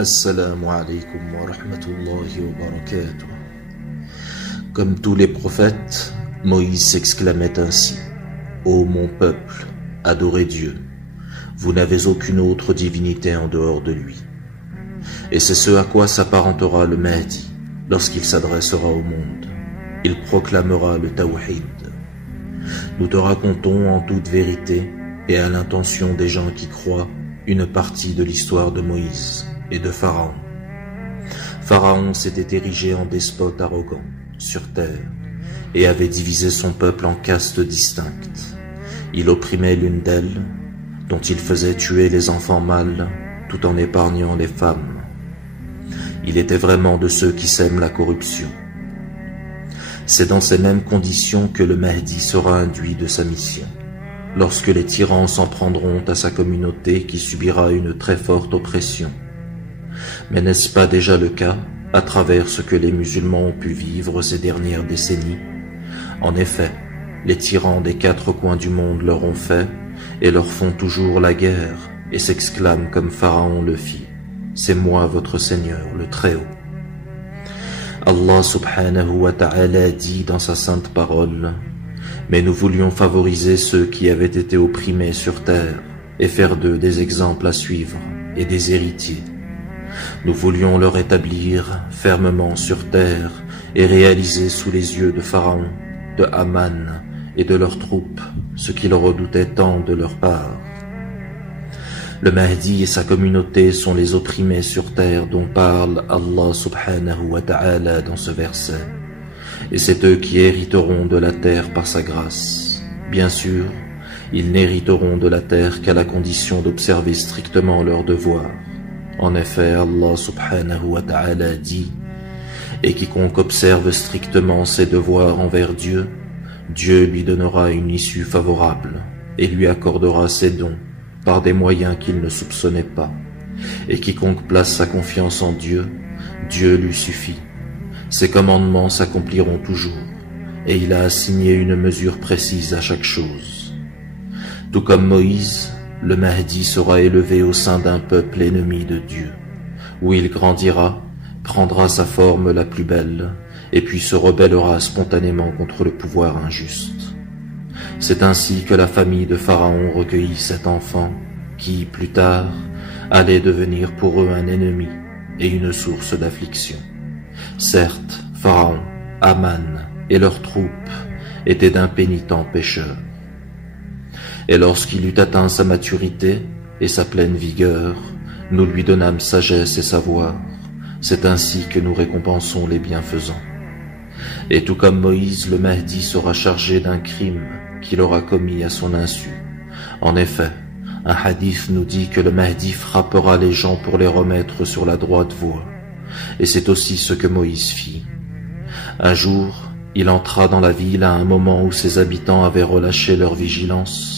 Assalamu alaikum wa rahmatullahi wa barakatuh. Comme tous les prophètes, Moïse s'exclamait ainsi: Ô mon peuple, adorez Dieu, vous n'avez aucune autre divinité en dehors de lui. Et c'est ce à quoi s'apparentera le Mahdi lorsqu'il s'adressera au monde. Il proclamera le Tawhid. Nous te racontons en toute vérité et à l'intention des gens qui croient une partie de l'histoire de Moïse et de Pharaon. Pharaon s'était érigé en despote arrogant sur terre et avait divisé son peuple en castes distinctes. Il opprimait l'une d'elles, dont il faisait tuer les enfants mâles tout en épargnant les femmes. Il était vraiment de ceux qui sèment la corruption. C'est dans ces mêmes conditions que le Mahdi sera induit de sa mission, lorsque les tyrans s'en prendront à sa communauté qui subira une très forte oppression. Mais n'est-ce pas déjà le cas à travers ce que les musulmans ont pu vivre ces dernières décennies? En effet, les tyrans des quatre coins du monde leur ont fait et leur font toujours la guerre et s'exclament comme Pharaon le fit: c'est moi votre Seigneur, le Très-Haut. Allah subhanahu wa ta'ala dit dans sa sainte parole: mais nous voulions favoriser ceux qui avaient été opprimés sur terre et faire d'eux des exemples à suivre et des héritiers. Nous voulions leur établir fermement sur terre et réaliser sous les yeux de Pharaon, de Haman et de leurs troupes ce qu'ils redoutaient tant de leur part. Le Mahdi et sa communauté sont les opprimés sur terre dont parle Allah subhanahu wa ta'ala dans ce verset. Et c'est eux qui hériteront de la terre par sa grâce. Bien sûr, ils n'hériteront de la terre qu'à la condition d'observer strictement leurs devoirs. En effet, Allah subhanahu wa ta'ala dit: et quiconque observe strictement ses devoirs envers Dieu, Dieu lui donnera une issue favorable et lui accordera ses dons par des moyens qu'il ne soupçonnait pas. Et quiconque place sa confiance en Dieu, Dieu lui suffit. Ses commandements s'accompliront toujours, et il a assigné une mesure précise à chaque chose. Tout comme Moïse, le Mahdi sera élevé au sein d'un peuple ennemi de Dieu, où il grandira, prendra sa forme la plus belle, et puis se rebellera spontanément contre le pouvoir injuste. C'est ainsi que la famille de Pharaon recueillit cet enfant, qui, plus tard, allait devenir pour eux un ennemi et une source d'affliction. Certes, Pharaon, Haman et leurs troupes étaient d'impénitents pécheurs. Et lorsqu'il eut atteint sa maturité et sa pleine vigueur, nous lui donnâmes sagesse et savoir. C'est ainsi que nous récompensons les bienfaisants. Et tout comme Moïse, le Mahdi sera chargé d'un crime qu'il aura commis à son insu. En effet, un hadith nous dit que le Mahdi frappera les gens pour les remettre sur la droite voie. Et c'est aussi ce que Moïse fit. Un jour, il entra dans la ville à un moment où ses habitants avaient relâché leur vigilance.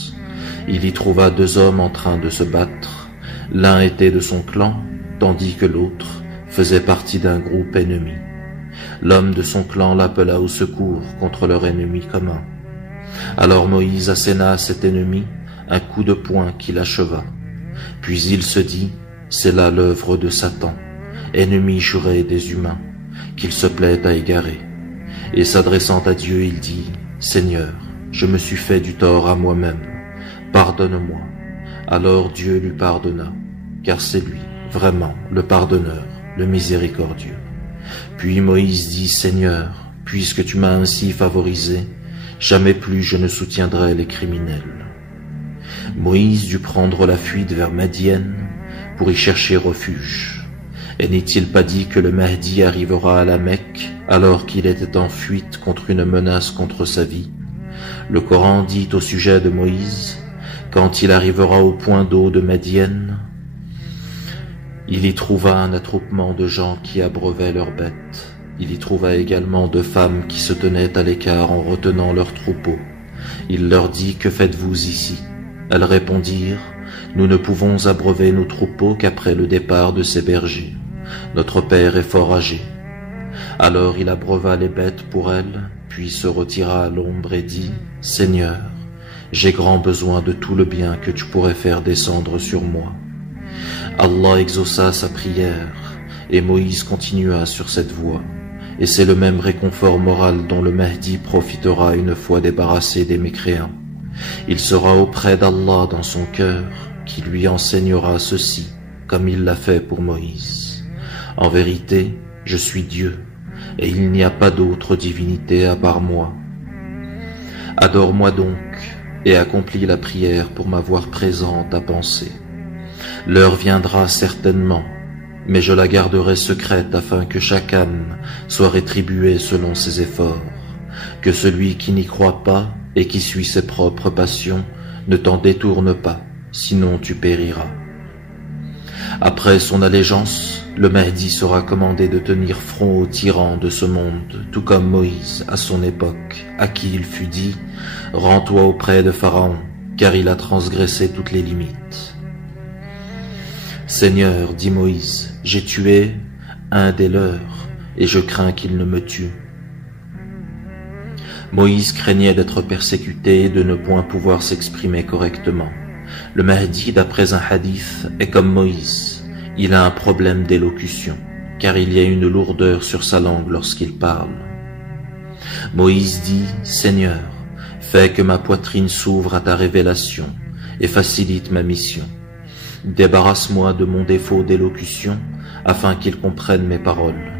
Il y trouva deux hommes en train de se battre. L'un était de son clan, tandis que l'autre faisait partie d'un groupe ennemi. L'homme de son clan l'appela au secours contre leur ennemi commun. Alors Moïse asséna à cet ennemi un coup de poing qui l'acheva. Puis il se dit: c'est là l'œuvre de Satan, ennemi juré des humains, qu'il se plaît à égarer. Et s'adressant à Dieu, il dit: Seigneur, je me suis fait du tort à moi-même, pardonne-moi. Alors Dieu lui pardonna, car c'est lui, vraiment, le pardonneur, le miséricordieux. Puis Moïse dit: Seigneur, puisque tu m'as ainsi favorisé, jamais plus je ne soutiendrai les criminels. Moïse dut prendre la fuite vers Madienne pour y chercher refuge. Et n'est-il pas dit que le Mahdi arrivera à la Mecque alors qu'il était en fuite contre une menace contre sa vie? Le Coran dit au sujet de Moïse: quand il arrivera au point d'eau de Madienne, il y trouva un attroupement de gens qui abreuvaient leurs bêtes. Il y trouva également deux femmes qui se tenaient à l'écart en retenant leurs troupeaux. Il leur dit: que faites-vous ici? Elles répondirent: nous ne pouvons abreuver nos troupeaux qu'après le départ de ces bergers. Notre père est fort âgé. Alors il abreuva les bêtes pour elles, puis se retira à l'ombre et dit: Seigneur, j'ai grand besoin de tout le bien que tu pourrais faire descendre sur moi. Allah exauça sa prière, et Moïse continua sur cette voie. Et c'est le même réconfort moral dont le Mahdi profitera une fois débarrassé des mécréants. Il sera auprès d'Allah dans son cœur, qui lui enseignera ceci, comme il l'a fait pour Moïse. En vérité, je suis Dieu, et il n'y a pas d'autre divinité à part moi. Adore-moi donc, et accomplis la prière pour m'avoir présente à penser. L'heure viendra certainement, mais je la garderai secrète afin que chaque âme soit rétribuée selon ses efforts, que celui qui n'y croit pas et qui suit ses propres passions ne t'en détourne pas, sinon tu périras. Après son allégeance, le Mahdi sera commandé de tenir front aux tyrans de ce monde, tout comme Moïse à son époque, à qui il fut dit « Rends-toi auprès de Pharaon, car il a transgressé toutes les limites. » Seigneur, dit Moïse, j'ai tué un des leurs, et je crains qu'il ne me tue. Moïse craignait d'être persécuté et de ne point pouvoir s'exprimer correctement. Le Mahdi, d'après un hadith, est comme Moïse. Il a un problème d'élocution, car il y a une lourdeur sur sa langue lorsqu'il parle. Moïse dit, Seigneur, fais que ma poitrine s'ouvre à ta révélation et facilite ma mission. Débarrasse-moi de mon défaut d'élocution, afin qu'il comprenne mes paroles.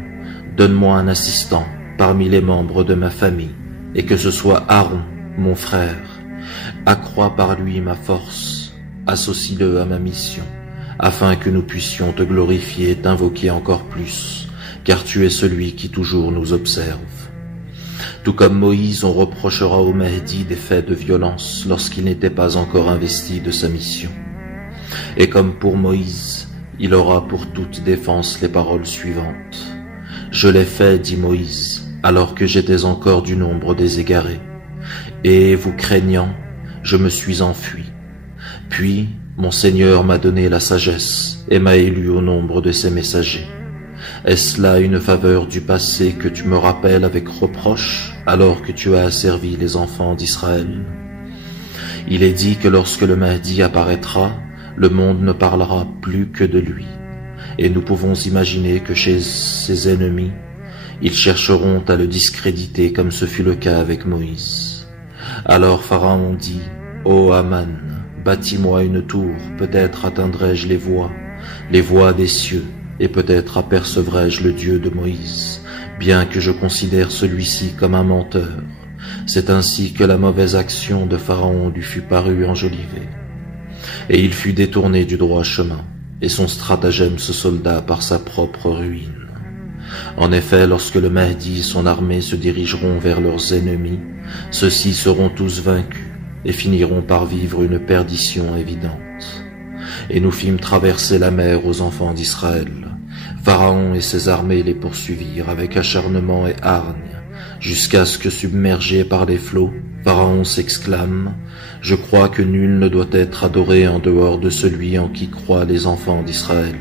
Donne-moi un assistant parmi les membres de ma famille, et que ce soit Aaron, mon frère. Accrois par lui ma force, associe-le à ma mission, afin que nous puissions te glorifier et t'invoquer encore plus, car tu es celui qui toujours nous observe. Tout comme Moïse, on reprochera au Mahdi des faits de violence lorsqu'il n'était pas encore investi de sa mission. Et comme pour Moïse, il aura pour toute défense les paroles suivantes. Je l'ai fait, dit Moïse, alors que j'étais encore du nombre des égarés. Et vous craignant, je me suis enfui. Puis, mon Seigneur m'a donné la sagesse et m'a élu au nombre de ses messagers. Est-ce là une faveur du passé que tu me rappelles avec reproche, alors que tu as asservi les enfants d'Israël? Il est dit que lorsque le Mahdi apparaîtra, le monde ne parlera plus que de lui, et nous pouvons imaginer que chez ses ennemis, ils chercheront à le discréditer comme ce fut le cas avec Moïse. Alors Pharaon dit, « Ô Aman, bâtis-moi une tour, peut-être atteindrai-je les voies des cieux, et peut-être apercevrai-je le Dieu de Moïse, bien que je considère celui-ci comme un menteur. » C'est ainsi que la mauvaise action de Pharaon lui fut parue enjolivée. Et il fut détourné du droit chemin, et son stratagème se solda par sa propre ruine. En effet, lorsque le Mahdi et son armée se dirigeront vers leurs ennemis, ceux-ci seront tous vaincus et finiront par vivre une perdition évidente. Et nous fîmes traverser la mer aux enfants d'Israël. Pharaon et ses armées les poursuivirent avec acharnement et hargne, jusqu'à ce que, submergés par les flots, Pharaon s'exclame « Je crois que nul ne doit être adoré en dehors de celui en qui croient les enfants d'Israël,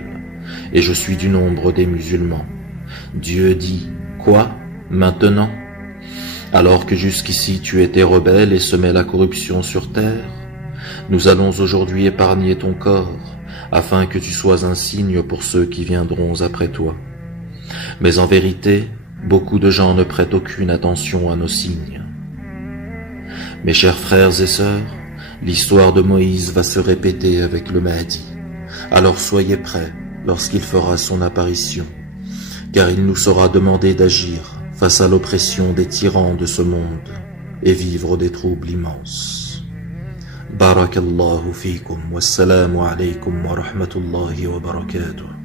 et je suis du nombre des musulmans. » Dieu dit « Quoi? Maintenant? Alors que jusqu'ici tu étais rebelle et semais la corruption sur terre? Nous allons aujourd'hui épargner ton corps, afin que tu sois un signe pour ceux qui viendront après toi. Mais en vérité, beaucoup de gens ne prêtent aucune attention à nos signes. Mes chers frères et sœurs, l'histoire de Moïse va se répéter avec le Mahdi. Alors soyez prêts lorsqu'il fera son apparition, car il nous sera demandé d'agir face à l'oppression des tyrans de ce monde et vivre des troubles immenses. Barakallahu fikum, wassalamu alaykum wa rahmatullahi wa barakatuh.